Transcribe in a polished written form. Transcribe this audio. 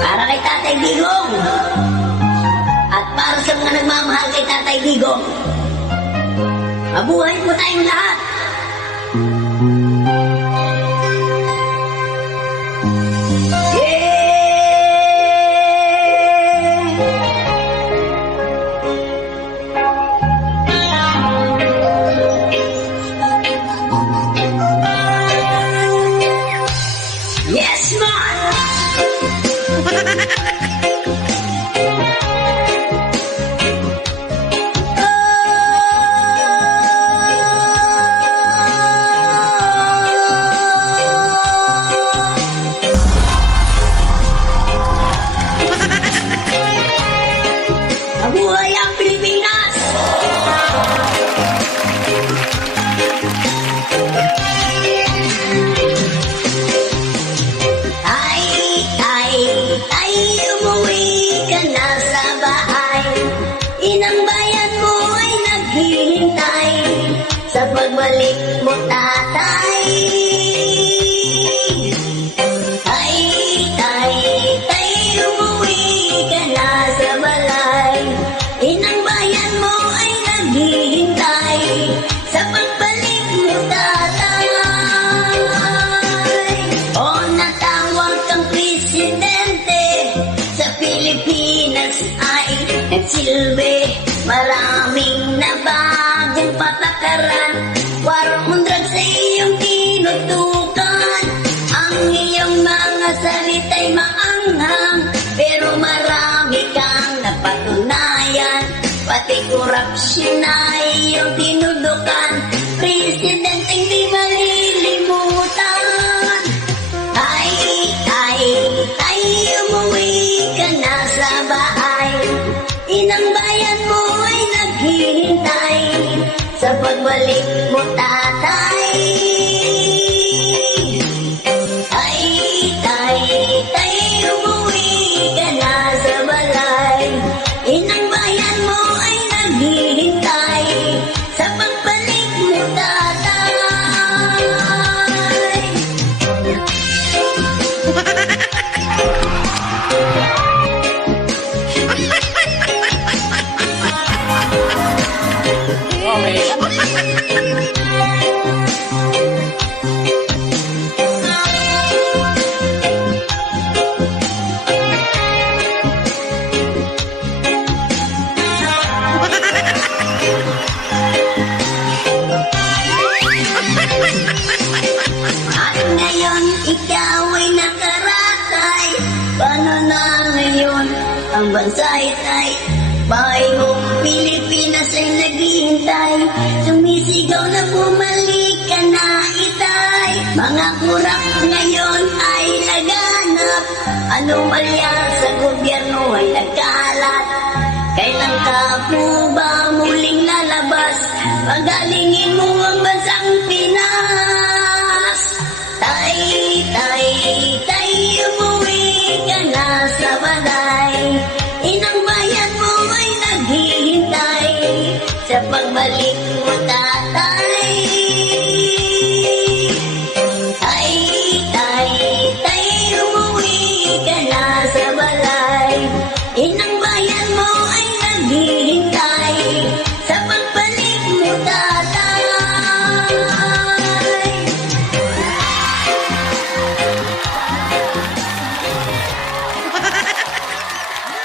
Para kay Tatay Digong. At para sa mga nagmamahal kay Tatay Digong. Mabuhay po tayong lahat. Yes, man! Mabuhay ang Pilipinas! Ay, umuwi ka na sa bahay. Inang bayan mo ay naghihintay sa pagbalik mo, tatay. Ay, umuwi ka na sa balay. Inang bayan mo ay naghihintay sa pagbalik mo, tatay. O natawag kang presidente sa Pilipinas ay nagsilbi. Maraming nabagong patakaran. War on drugs sa iyong tinutukan. Ang iyong mga salita'y maanghang, pero marami kang napatunayan. Pati korupsyon ay iyong tinudukan. Presidenteng di malilimutan. Ay, umuwi ka na sa bahay. Inang bayan mo ay naghihintay sa pagbalik mo, tatay. Ay, umuwi ka na sa balay. Inang bayan mo ay naghihintay sa pagbalik mo, tatay. At ngayon ikaw ay nakaratay. Paano na ngayon ang bansa'y tay? Bahay mo Pilipinas ay naghihintay. Sumisigaw na bumalik ka na, itay. Mga kurap ngayon ay laganap. Anomalya sa gobyerno ay nagkalat. Kailan ka po ba muling lalabas? Pagalingin mo ang bansang Pinas.